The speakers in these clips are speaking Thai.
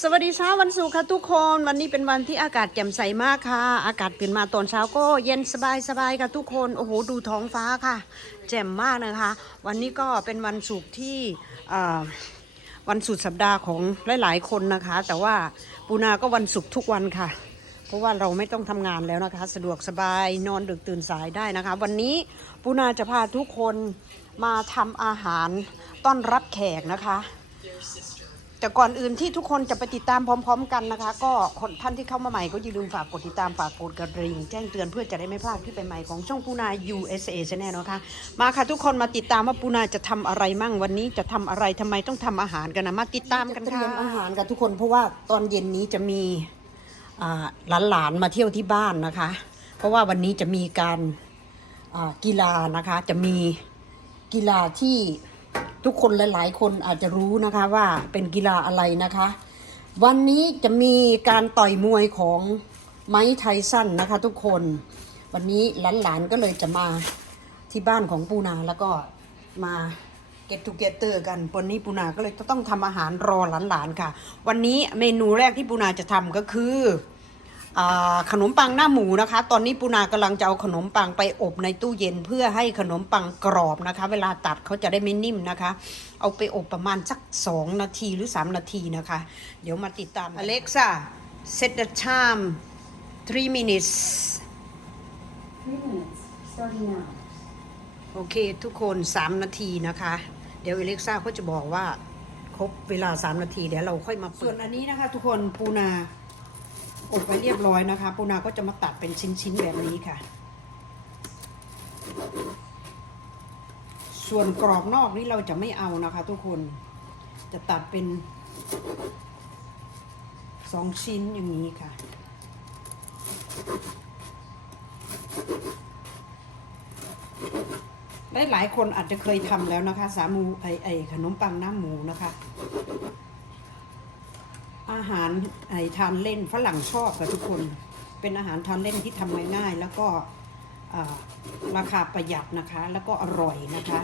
สวัสดีเช้าวันศุกร์ค่ะทุกคนวันนี้เป็นวันที่อากาศแจ่มใสมากค่ะ อากาศตื่นมาตอนเช้าก็เย็นสบายสบายค่ะทุกคนโอ้โหดูท้องฟ้าค่ะ แจ่มมากนะคะ วันนี้ก็เป็นวันศุกร์ที่วันสุดสัปดาห์ของหลายๆคนนะคะ แต่ว่าปูนาก็วันศุกร์ทุกวันค่ะ เพราะว่าเราไม่ต้องทำงานแล้วนะคะ สะดวกสบายนอนดึกตื่นสายได้นะคะ วันนี้ปูนาจะพาทุกคนมาทำอาหารต้อนรับแขกนะคะ แต่ก่อนอื่นที่ทุกคนจะไปติดตามพร้อม ๆ กันนะคะ ก็คนท่านที่เข้ามาใหม่ก็อย่าลืมฝากกดติดตามฝากกดกระดิ่งแจ้งเตือนเพื่อจะได้ไม่พลาดที่ไปใหม่ของช่องปูนา USA ชแน่นะคะ มาค่ะทุกคนมาติดตามว่าปูนาจะทำอะไรมั่งวันนี้จะทำอะไรทำไมต้องทำอาหารกันนะมาติดตามกันค่ะเตรียมอาหารกับทุกคนเพราะว่าตอนเย็นนี้จะมีหลานๆมาเที่ยวที่บ้านนะคะ เพราะว่าวันนี้จะมีการกีฬานะคะจะมีกีฬาที่ ทุกคนหลายๆ คนอาจจะรู้นะคะว่าเป็นกีฬาอะไรนะคะ วันนี้จะมีการต่อยมวยของไม้ไทสันนะคะ ทุกคน วันนี้หลานๆก็เลยจะมาที่บ้านของปูนาแล้วก็มา get together กันวันนี้ปูนาก็เลยต้องทำอาหารรอหลานๆค่ะ วันนี้เมนูแรกที่ปูนาจะทำก็คือ ขนมปังหน้าหมูนะคะ ตอนนี้ปูนากำลังจะเอาขนมปังไปอบในตู้เย็น เพื่อให้ขนมปังกรอบนะคะ เวลาตัดเขาจะได้ไม่นิ่มนะคะ เอาไปอบประมาณสัก 2 นาทีหรือ 3 นาทีนะคะ เดี๋ยวมาติดตาม Alexa set the time 3 minutes Three minutes, starting now. โอเค ทุกคน 3 นาทีนะคะ เดี๋ยวอเล็กซ่าเขาจะบอกว่าครบเวลา 3 นาทีเดี๋ยวเราค่อยมาเปิดส่วนอันนี้นะคะ ทุกคนปูนา อบไว้เรียบร้อยนะคะปูนาก็จะมาตัดเป็นชิ้นๆแบบนี้ค่ะ ส่วนกรอบนอกนี้เราจะไม่เอานะคะ ทุกคนจะตัดเป็นสองชิ้นอย่างนี้ค่ะได้หลายคนอาจจะเคยทำแล้วนะคะ สามูไอไอขนมปังน้าหมูนะคะ อาหารไอทานเล่นฝรั่งชอบค่ะทุกคน เป็นอาหารทานเล่นที่ทำง่ายๆแล้วก็ราคาประหยัดนะคะ แล้วก็อร่อยนะคะ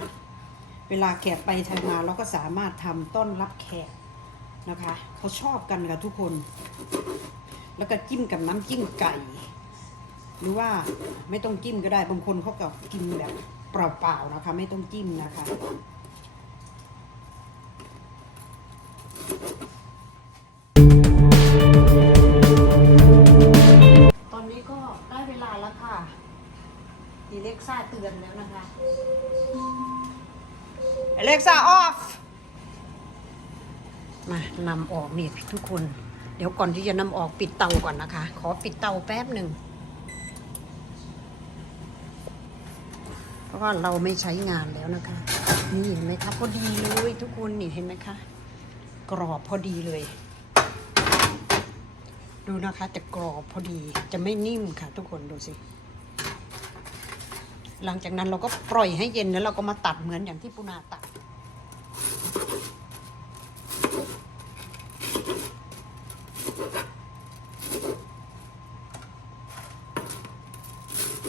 เวลาแขกไปทำงานเราก็สามารถทำต้อนรับแขกนะคะเขาชอบกันค่ะทุกคน แล้วก็จิ้มกับน้ำจิ้มไก่ หรือว่าไม่ต้องจิ้มก็ได้บางคนเขาก็กินแบบเปล่าๆนะคะ ไม่ต้องจิ้มนะคะ ดีเล็กซ่าเตือนแล้วนะคะเล็กซ่าออฟ มานำออกนี่ทุกคน เดี๋ยวก่อนที่จะนำออกปิดเตาก่อนนะคะ ขอปิดเตาแป๊บหนึ่ง เพราะว่าเราไม่ใช้งานแล้วนะคะ นี่เห็นไหมคะพอดีเลยทุกคนนี่เห็นไหมคะ กรอบพอดีเลย ดูนะคะจะกรอบพอดีจะไม่นิ่มค่ะ ทุกคนดูสิ หลังจากนั้นเราก็ปล่อยให้เย็นแล้วเราก็มาตัดเหมือนอย่างที่ปูนาตัด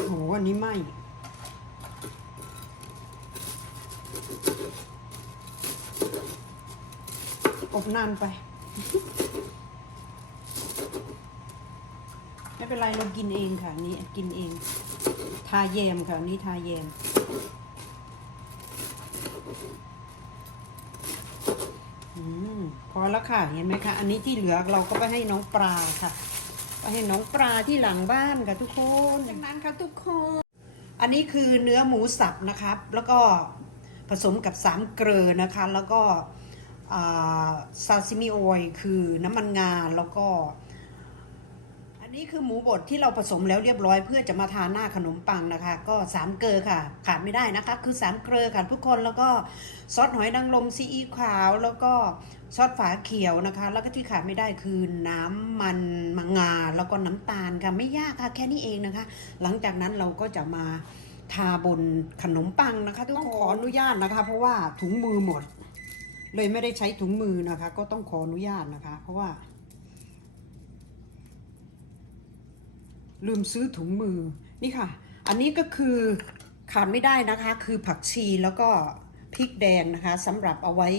โหอันนี้ไหมอบนานไป ไม่เป็นไรเรา กินเองค่ะอันนี่กินเอง ทาแยมค่ะอันนี่ทาแยม อืมพอแล้วค่ะเห็นไหมคะอันนี้ที่เหลือเราก็ไปให้น้องปลาค่ะไปให้น้องปลาที่หลังบ้านค่ะทุกคนจากนั้นค่ะทุกคน อันนี้คือเนื้อหมูสับนะครับ แล้วก็ผสมกับสามเกลือนะคะ แล้วก็ซาซิมิโอยคือน้ำมันงาแล้วก็อั นนี้คือหมูบดที่เราผสมแล้วเรียบร้อยเพื่อจะมาทานหน้าขนมปังนะคะ ก็สามเกลือค่ะ ขาดไม่ได้นะคะ คือสามเกลือค่ะทุกคนแล้วก็ซอสหอยนางรมซีอิ๊วขาวแล้วก็ซอสฝาเขียวนะคะ แล้วก็ที่ขาดไม่ได้คือน้ำมันมังงาแล้วก็น้ำตาลค่ะไม่ยากค่ะแค่นี้เองนะคะ หลังจากนั้นเราก็จะมาทาบนขนมปังนะคะต้องขออนุญาตนะคะ เพราะว่าถุงมือหมด เลยไม่ได้ใช้ถุงมือนะคะ ก็ต้องขออนุญาตนะคะ เพราะว่า ลืมซื้อถุงมือนี่ค่ะ อันนี้ก็คือขาดไม่ได้นะคะ คือผักชีแล้วก็พริกแดงนะคะสำหรับเอาไว้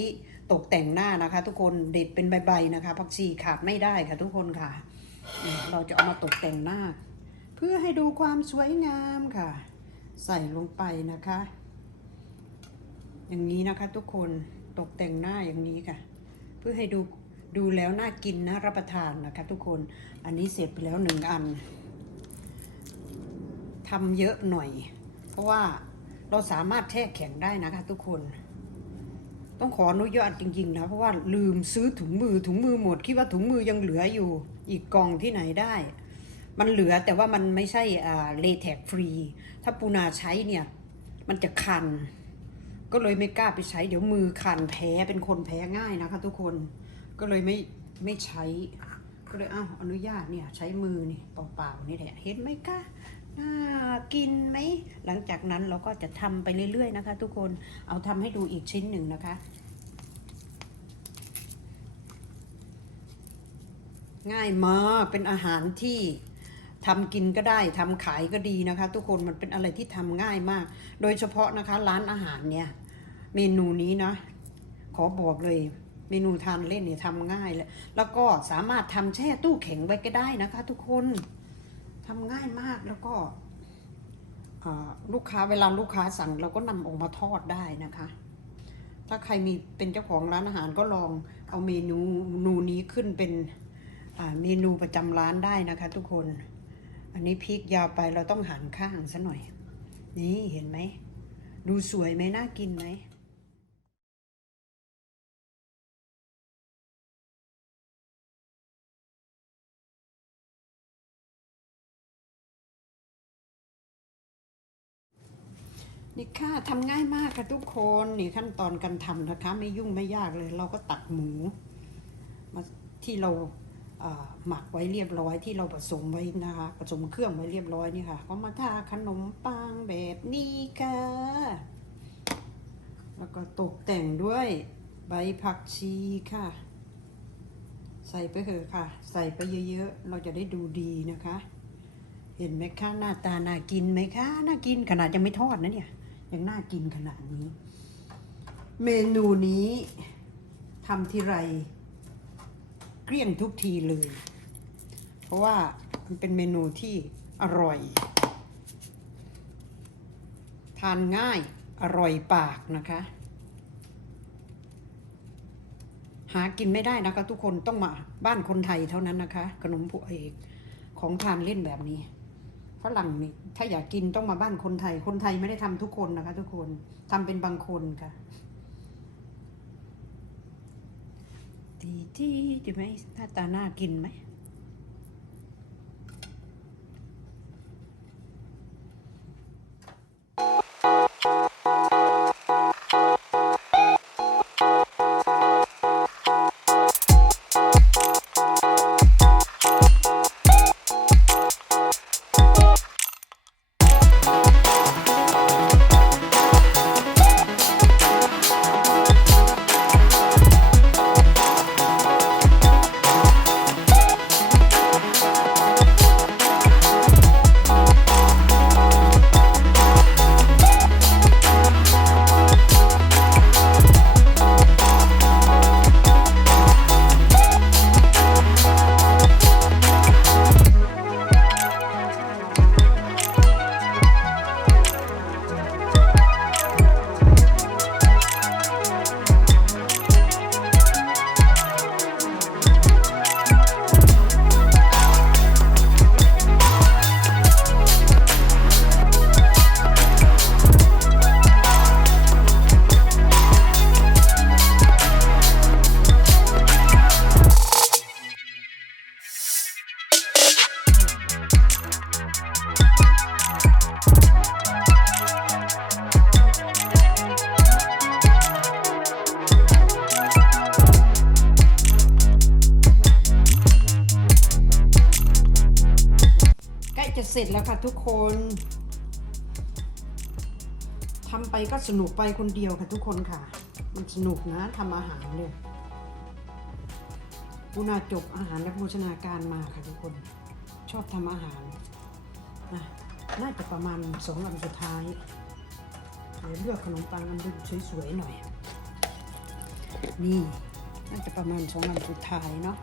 ตกแต่งหน้านะคะ ทุกคนเด็ดเป็นใบๆนะคะ ผักชีขาดไม่ได้ค่ะทุกคนค่ะเนี่ยเราจะเอามาตกแต่งหน้า เพื่อให้ดูความสวยงามค่ะ ใส่ลงไปนะคะ อย่างนี้นะคะทุกคนตกแต่งหน้าอย่างนี้ค่ะ เพื่อให้ดูดูแล้วน่ากินนะรับประทานนะคะ ทุกคนอันนี้เสร็จไปแล้วหนึ่งอัน ทำเยอะหน่อย เพราะว่าเราสามารถแช่แข็งได้นะคะ ทุกคน ต้องขออนุญาตจริงๆนะเพราะว่าลืมซื้อถุงมือถุงมือหมดคิดว่าถุงมือยังเหลืออยู่ อีกกล่องที่ไหนได้ มันเหลือแต่ว่ามันไม่ใช่อ่าเลเทคฟรี ถ้าปูนาใช้เนี่ย มันจะคัน ก็เลยไม่กล้าไปใช้ เดี๋ยวมือคันแพ้เป็นคนแพ้ง่ายนะคะ ทุกคนก็เลยไม่ไม่ใช้ก็เลยอ้าวอนุญาตเนี่ยใช้มือนี่เปล่าๆนี่แหละเห็นไหมคะ น่ากินไหม หลังจากนั้นเราก็จะทำไปเรื่อยๆนะคะ ทุกคน เอาทำให้ดูอีกชิ้นหนึ่งนะคะ ง่ายมาก เป็นอาหารที่ทำกินก็ได้ทำขายก็ดีนะคะ ทุกคนมันเป็นอะไรที่ทำง่ายมาก โดยเฉพาะนะคะร้านอาหารเนี่ยเมนูนี้นะ ขอบอกเลยเมนูทานเล่นเนี่ยทำง่ายเลยแล้วก็สามารถทำแช่ตู้แข็งไว้ก็ได้นะคะ ทุกคน ทำง่ายมากแล้วก็ลูกค้าเวลาลูกค้าสั่งเราก็นำออกมาทอดได้นะคะ ถ้าใครมีเป็นเจ้าของร้านอาหารก็ลองเอาเมนูนูนี้ขึ้นเป็นเมนูประจำร้านได้นะคะ ทุกคน อันนี้พริกยาวไปเราต้องหันข้างซะหน่อย นี่เห็นไหม ดูสวยไหมน่ากินไหม นี่ค่ะทำง่ายมากค่ะทุกคนนี่ขั้นตอนการทำนะคะ ไม่ยุ่งไม่ยากเลย เราก็ตักหมูมาที่เราอ่าหมักไว้เรียบร้อยที่เราผสมไว้นะคะผสมเครื่องไว้เรียบร้อยนี่ค่ะ ก็มาทาขนมปังแบบนี้ค่ะ แล้วก็ตกแต่งด้วยใบผักชีค่ะ ใส่ไปเถอะค่ะ ใส่ไปเยอะๆ เราจะได้ดูดีนะคะ เห็นไหมคะหน้าตาน่ากินไหมคะน่ากินขนาดยังไม่ทอดนะเนี่ย ยังน่ากินขนาดนี้ เมนูนี้ทำทีไรเกลี้ยงทุกทีเลย เพราะว่ามันเป็นเมนูที่อร่อย ทานง่ายอร่อยปากนะคะ หากินไม่ได้นะคะ ทุกคนต้องมาบ้านคนไทยเท่านั้นนะคะ ขนมผัวเอกของทานเล่นแบบนี้ ฝรั่งนี่ถ้าอยากกินต้องมาบ้านคนไทย คนไทยไม่ได้ทำทุกคนนะคะ ทุกคนทำเป็นบางคนค่ะดีที่จะไหมหน้าตาน่ากินไหม จะเสร็จแล้วค่ะทุกคนทำไปก็สนุกไปคนเดียวค่ะทุกคนค่ะ มันสนุกนะทำอาหารเลยปูนาจบอาหารและโภชนาการมาค่ะทุกคน ชอบทำอาหารนะน่าจะประมาณสองลำสุดท้ายเดี๋ยวเลือกขนมปังอันดูสวยๆหน่อย นี่ น่าจะประมาณสองอันสุดท้ายเนาะ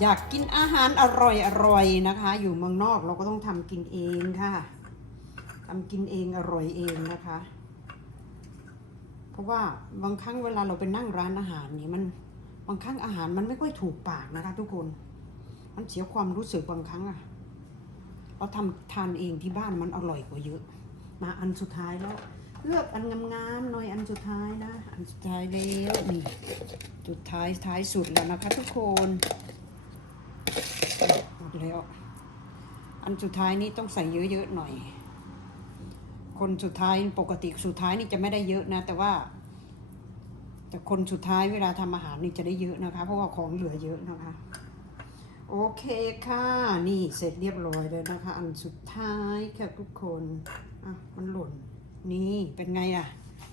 อยากกินอาหารอร่อยอร่อยนะคะ อยู่เมืองนอกเราก็ต้องทำกินเองค่ะทำกินเองอร่อยเองนะคะ เพราะว่าบางครั้งเวลาเราไปนั่งร้านอาหารนี่มันบางครั้งอาหารมันไม่ค่อยถูกปากนะคะ ทุกคน มันเสียความรู้สึกบางครั้งอะเราทำทานเองที่บ้านมันอร่อยกว่าเยอะ มาอันสุดท้ายแล้ว เลือกอันงามๆหน่อยอันสุดท้ายนะ อันสุดท้ายแล้วนี่สุดท้ายท้ายสุดแล้วนะคะทุกคน แล้ว อันสุดท้ายนี้ต้องใส่เยอะๆหน่อย คนสุดท้ายปกติสุดท้ายนี่จะไม่ได้เยอะนะ แต่ว่า แต่คนสุดท้ายเวลาทำอาหารนี่จะได้เยอะนะคะ เพราะว่าของเหลือเยอะนะคะ โอเคค่ะ นี่เสร็จเรียบร้อยแล้วนะคะ อันสุดท้ายค่ะทุกคนอะมันหล่น นี่เป็นไงอะ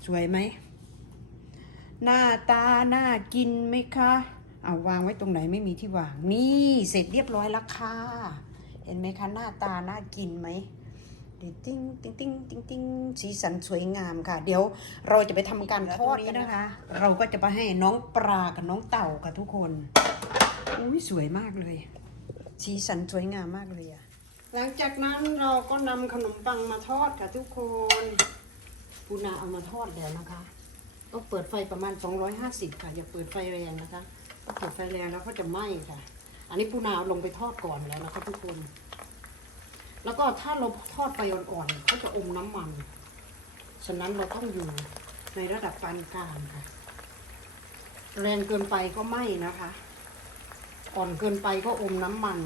สวยไหมหน้าตาน่ากินไหมคะ เอาวางไว้ตรงไหนไม่มีที่วาง นี่เสร็จเรียบร้อยแล้วค่ะ เห็นไหมคะหน้าตาน่ากินไหมเดี๋ยวติ้งติ้งติ้งติ้งติ้งสีสันสวยงามค่ะ เดี๋ยวเราจะไปทำการทอดกันนะคะ เราก็จะไปให้น้องปลากับน้องเต่าค่ะทุกคนอุ้ยสวยมากเลย สีสันสวยงามมากเลยอะหลังจากนั้นเราก็นำขนมปังมาทอดค่ะทุกคนปูนาเอามาทอดแล้วนะคะ ต้องเปิดไฟประมาณ 250 ค่ะ อย่าเปิดไฟแรงนะคะ ถ้าเปิดไฟแรงแล้วก็จะไหม้ค่ะ อันนี้ปูนาลงไปทอดก่อนแล้วนะคะทุกคน แล้วก็ถ้าเราทอดไฟอ่อนๆเขาจะอมน้ำมัน ฉะนั้นเราต้องอยู่ในระดับปานกลางค่ะ แรงเกินไปก็ไหม้นะคะ อ่อนเกินไปก็อมน้ำมัน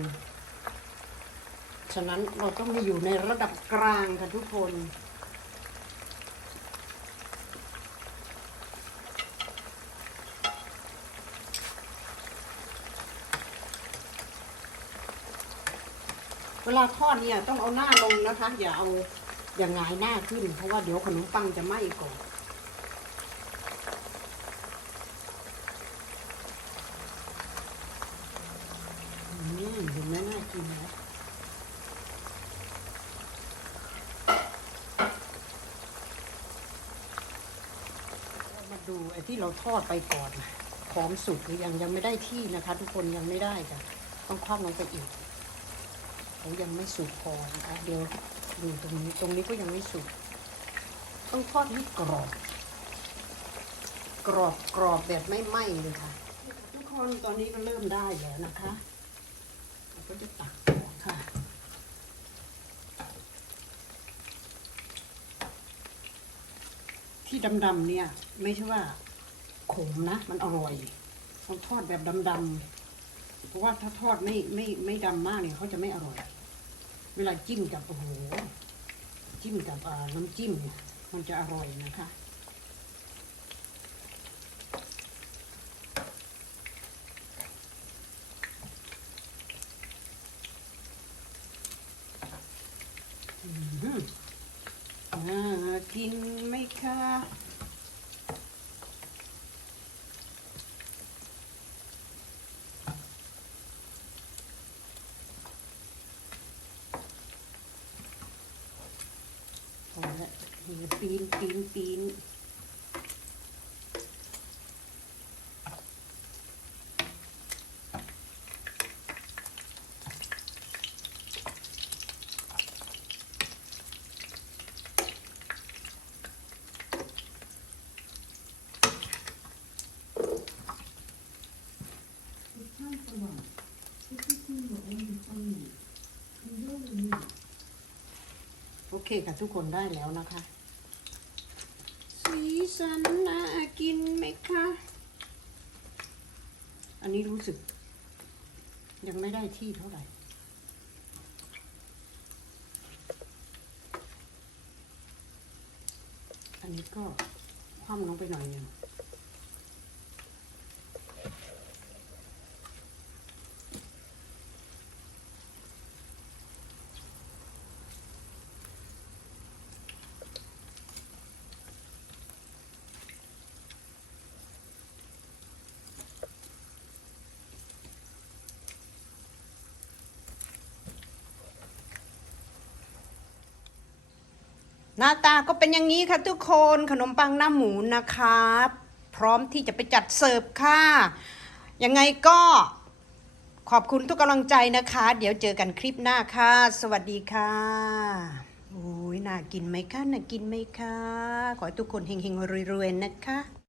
ฉะนั้นเราต้องให้อยู่ในระดับกลางค่ะทุกคน เวลาทอดเนี่ยต้องเอาหน้าลงนะคะ อย่าเอาอย่างงายหน้าขึ้น เพราะว่าเดี๋ยวขนมปังจะไหม้ก่อนอืมเห็นไหมน่ากินแล้วมาดูไอ้ที่เราทอดไปก่อนหอมสุกหรือยังยังไม่ได้ที่นะคะ ทุกคนยังไม่ได้จ้ะต้องคว่ำลงไปอีก เขายังไม่สุกพอนะคะ เดี๋ยวดูตรงนี้ตรงนี้ก็ยังไม่สุกต้องทอดให้กรอบ กรอบกรอบแบบไม่ไหม้เลยค่ะ ทุกคนตอนนี้ก็เริ่มได้แล้วนะคะเราก็จะตักออกค่ะที่ดำๆเนี่ย ไม่ใช่ว่าขมนะ มันอร่อยต้องทอดแบบดำๆเพราะว่าถ้าทอดไม่ไม่ไม่ดำมากเนี่ยเขาจะไม่อร่อย เวลาจิ้มกับโอ้โหจิ้มกับน้ำจิ้มเนี่ยมันจะอร่อยนะคะอืมน่ากินไหมคะ พอแล้วนี่ ปีนปีนปีนโอเคค่ะทุกคนได้แล้วนะคะ สันน่ากินไหมคะ อันนี้รู้สึก ยังไม่ได้ที่เท่าไหร่อันนี้ก็คว่ำลงไปหน่อยหนึ่ง หน้าตาก็เป็นอย่างนี้ค่ะทุกคนขนมปังหน้าหมูนะคะพร้อมที่จะไปจัดเสิร์ฟค่ะยังไงก็ขอบคุณทุกกำลังใจนะคะ เดี๋ยวเจอกันคลิปหน้าค่ะ สวัสดีค่ะโอ้ยน่ากินไหมคะน่ากินไหมคะ ขอให้ทุกคนเฮงๆรวยๆนะคะ